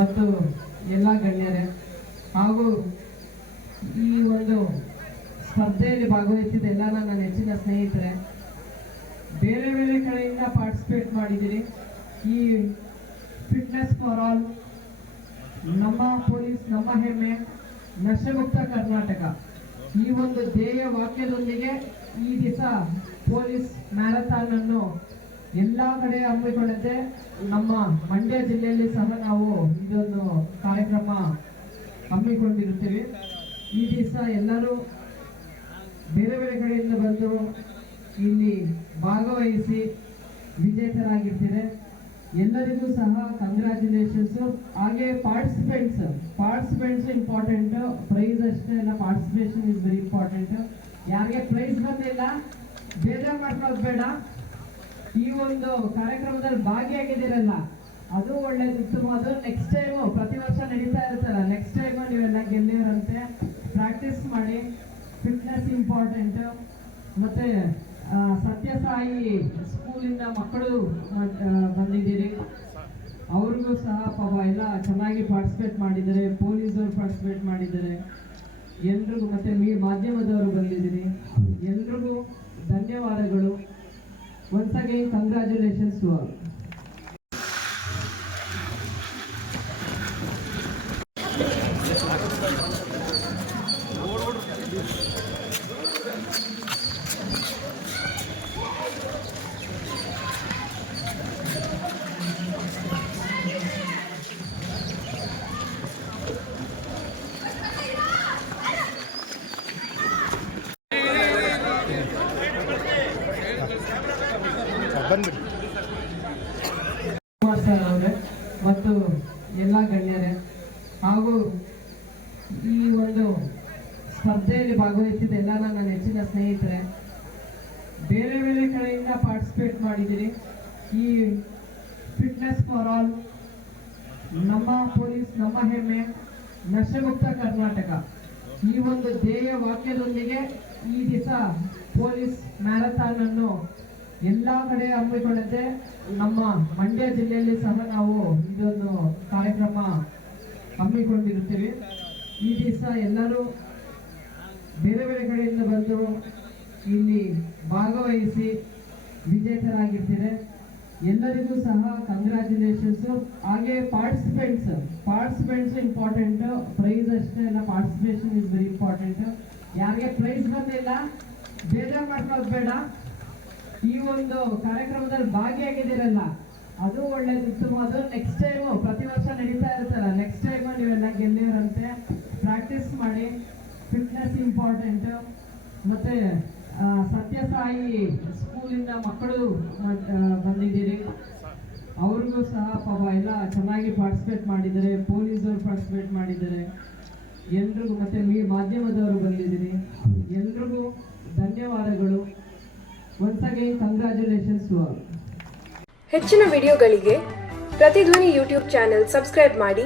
ಮತ್ತು ಎಲ್ಲ ಗಣ್ಯರೇ ಹಾಗೂ ಈ ಒಂದು ಸ್ಪರ್ಧೆಯಲ್ಲಿ ಭಾಗವಹಿಸಿದ ಎಲ್ಲ ನನ್ನ ನೆಚ್ಚಿನ ಸ್ನೇಹಿತರೆ, ಬೇರೆ ಬೇರೆ ಕಡೆಯಿಂದ ಪಾರ್ಟಿಸಿಪೇಟ್ ಮಾಡಿದ್ದೀರಿ. ಈ ಫಿಟ್ನೆಸ್ ಫಾರ್ ಆಲ್, ನಮ್ಮ ಪೊಲೀಸ್ ನಮ್ಮ ಹೆಮ್ಮೆ, ನಶೆಮುಕ್ತ ಕರ್ನಾಟಕ ಈ ಒಂದು ಧ್ಯೇಯ ವಾಕ್ಯದೊಂದಿಗೆ ಈ ದಿವಸ ಪೊಲೀಸ್ ಮ್ಯಾರಥಾನ್ ಅನ್ನು ಎಲ್ಲ ಕಡೆ ಹಮ್ಮಿಕೊಳ್ಳುತ್ತೆ. ನಮ್ಮ ಮಂಡ್ಯ ಜಿಲ್ಲೆಯಲ್ಲಿ ಸಹ ನಾವು ಇದೊಂದು ಕಾರ್ಯಕ್ರಮ ಹಮ್ಮಿಕೊಂಡಿರುತ್ತೇವೆ. ಈ ದಿವಸ ಎಲ್ಲರೂ ಬೇರೆ ಬೇರೆ ಕಡೆಯಿಂದ ಬಂದು ಇಲ್ಲಿ ಭಾಗವಹಿಸಿ ವಿಜೇತರಾಗಿರ್ತೀರಿ. ಎಲ್ಲರಿಗೂ ಸಹ ಕಂಗ್ರ್ಯಾಚುಲೇಷನ್ಸ್. ಹಾಗೆ ಪಾರ್ಟಿಸಿಪೆಂಟ್ಸ್ ಇಂಪಾರ್ಟೆಂಟ್, ಪ್ರೈಸ್ ಅಷ್ಟೇ ಅಲ್ಲ, ಪಾರ್ಟಿಸಿಪೇಷನ್ ಇಸ್ ವೆರಿ ಇಂಪಾರ್ಟೆಂಟ್. ಯಾರಿಗೆ ಪ್ರೈಸ್ ಬಂದಿಲ್ಲ ಬೇಜಾರು ಮಾಡ್ಕೊಳ್ಳೋದು ಬೇಡ. ಈ ಒಂದು ಕಾರ್ಯಕ್ರಮದಲ್ಲಿ ಭಾಗಿಯಾಗಿದ್ದೀರಲ್ಲ ಅದು ಒಳ್ಳೇದು, ಉತ್ತಮ. ಅದು ನೆಕ್ಸ್ಟ್ ಟೈಮು ಪ್ರತಿ ವರ್ಷ ನಡೀತಾ ಇರುತ್ತಲ್ಲ, ನೆಕ್ಸ್ಟ್ ಟೈಮು ನೀವೆಲ್ಲ ಗೆಲ್ಲಿವರಂತೆ. ಪ್ರಾಕ್ಟೀಸ್ ಮಾಡಿ, ಫಿಟ್ನೆಸ್ ಇಂಪಾರ್ಟೆಂಟ್. ಮತ್ತೆ ಸತ್ಯಸಾಯಿ ಸ್ಕೂಲಿಂದ ಮಕ್ಕಳು ಬಂದಿದ್ದೀರಿ, ಅವ್ರಿಗೂ ಸಹ ಪಾಪ ಎಲ್ಲ ಚೆನ್ನಾಗಿ ಪಾರ್ಟಿಸಿಪೇಟ್ ಮಾಡಿದ್ದಾರೆ. ಪೊಲೀಸರು ಪಾರ್ಟಿಸಿಪೇಟ್ ಮಾಡಿದ್ದಾರೆ. ಎಲ್ರಿಗೂ ಮತ್ತೆ ಮಾಧ್ಯಮದವರು ಬಂದಿದ್ದೀರಿ, ಎಲ್ರಿಗೂ ಧನ್ಯವಾದಗಳು. Once again congratulations to all. ಅವರೇ ಮತ್ತು ಎಲ್ಲ ಗಣ್ಯರೇ ಹಾಗೂ ಈ ಒಂದು ಸ್ಪರ್ಧೆಯಲ್ಲಿ ಭಾಗವಹಿಸಿದ ಎಲ್ಲ ನನ್ನ ನೆಚ್ಚಿನ ಸ್ನೇಹಿತರೆ, ಬೇರೆ ಬೇರೆ ಕಡೆಯಿಂದ ಪಾರ್ಟಿಸಿಪೇಟ್ ಮಾಡಿದ್ದೀರಿ. ಈ ಫಿಟ್ನೆಸ್ ಫಾರ್ ಆಲ್, ನಮ್ಮ ಪೊಲೀಸ್ ನಮ್ಮ ಹೆಮ್ಮೆ, ನಶೆಮುಕ್ತ ಕರ್ನಾಟಕ ಈ ಒಂದು ಧ್ಯೇಯ ವಾಕ್ಯದೊಂದಿಗೆ ಈ ದಿವಸ ಪೊಲೀಸ್ ಮ್ಯಾರಥಾನ್ ಅನ್ನು ಎಲ್ಲ ಕಡೆ ಹಮ್ಮಿಕೊಳ್ಳುತ್ತೆ. ನಮ್ಮ ಮಂಡ್ಯ ಜಿಲ್ಲೆಯಲ್ಲಿ ಸಹ ನಾವು ಇದೊಂದು ಕಾರ್ಯಕ್ರಮ ಹಮ್ಮಿಕೊಂಡಿರುತ್ತೇವೆ. ಈ ದಿವಸ ಎಲ್ಲರೂ ಬೇರೆ ಬೇರೆ ಕಡೆಯಿಂದ ಬಂದು ಇಲ್ಲಿ ಭಾಗವಹಿಸಿ ವಿಜೇತರಾಗಿರ್ತೀರಿ. ಎಲ್ಲರಿಗೂ ಸಹ ಕಂಗ್ರ್ಯಾಚುಲೇಷನ್ಸ್. ಹಾಗೆ ಪಾರ್ಟಿಸಿಪೆಂಟ್ಸ್ ಇಂಪಾರ್ಟೆಂಟ್, ಪ್ರೈಸ್ ಅಷ್ಟೇ ಅಲ್ಲ, ಪಾರ್ಟಿಸಿಪೇಷನ್ ಇಸ್ ವೆರಿ ಇಂಪಾರ್ಟೆಂಟ್. ಯಾರಿಗೆ ಪ್ರೈಸ್ ಬಂದಿಲ್ಲ ಬೇಜಾರು ಮಾಡ್ಕೊಳ್ಳೋದು ಬೇಡ. ಈ ಒಂದು ಕಾರ್ಯಕ್ರಮದಲ್ಲಿ ಭಾಗಿಯಾಗಿದ್ದೀರಲ್ಲ ಅದು ಒಳ್ಳೇದು, ಉತ್ತಮ. ಅದು ನೆಕ್ಸ್ಟ್ ಟೈಮು ಪ್ರತಿ ವರ್ಷ ನಡೀತಾ ಇರುತ್ತಲ್ಲ, ನೆಕ್ಸ್ಟ್ ಟೈಮು ನೀವೆಲ್ಲ ಗೆಲ್ಲಿವರಂತೆ. ಪ್ರಾಕ್ಟೀಸ್ ಮಾಡಿ, ಫಿಟ್ನೆಸ್ ಇಂಪಾರ್ಟೆಂಟ್. ಮತ್ತೆ ಸತ್ಯಸಾಯಿ ಸ್ಕೂಲಿಂದ ಮಕ್ಕಳು ಬಂದಿದ್ದೀರಿ, ಅವ್ರಿಗೂ ಸಹ ಪಾಪ ಎಲ್ಲ ಚೆನ್ನಾಗಿ ಪಾರ್ಟಿಸಿಪೇಟ್ ಮಾಡಿದ್ದಾರೆ. ಪೊಲೀಸರು ಪಾರ್ಟಿಸಿಪೇಟ್ ಮಾಡಿದ್ದಾರೆ. ಎಲ್ರಿಗೂ ಮತ್ತೆ ಮಾಧ್ಯಮದವರು ಬಂದಿದ್ದೀರಿ, ಎಲ್ರಿಗೂ ಧನ್ಯವಾದಗಳು. Once again congratulations to all. ಹೆಚ್ಚಿನ ವಿಡಿಯೋಗಳಿಗೆ ಪ್ರತಿಧ್ವನಿ ಯೂಟ್ಯೂಬ್ ಚಾನೆಲ್ ಸಬ್ಸ್ಕ್ರೈಬ್ ಮಾಡಿ,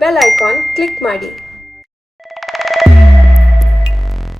ಬೆಲ್ ಐಕಾನ್ ಕ್ಲಿಕ್ ಮಾಡಿ.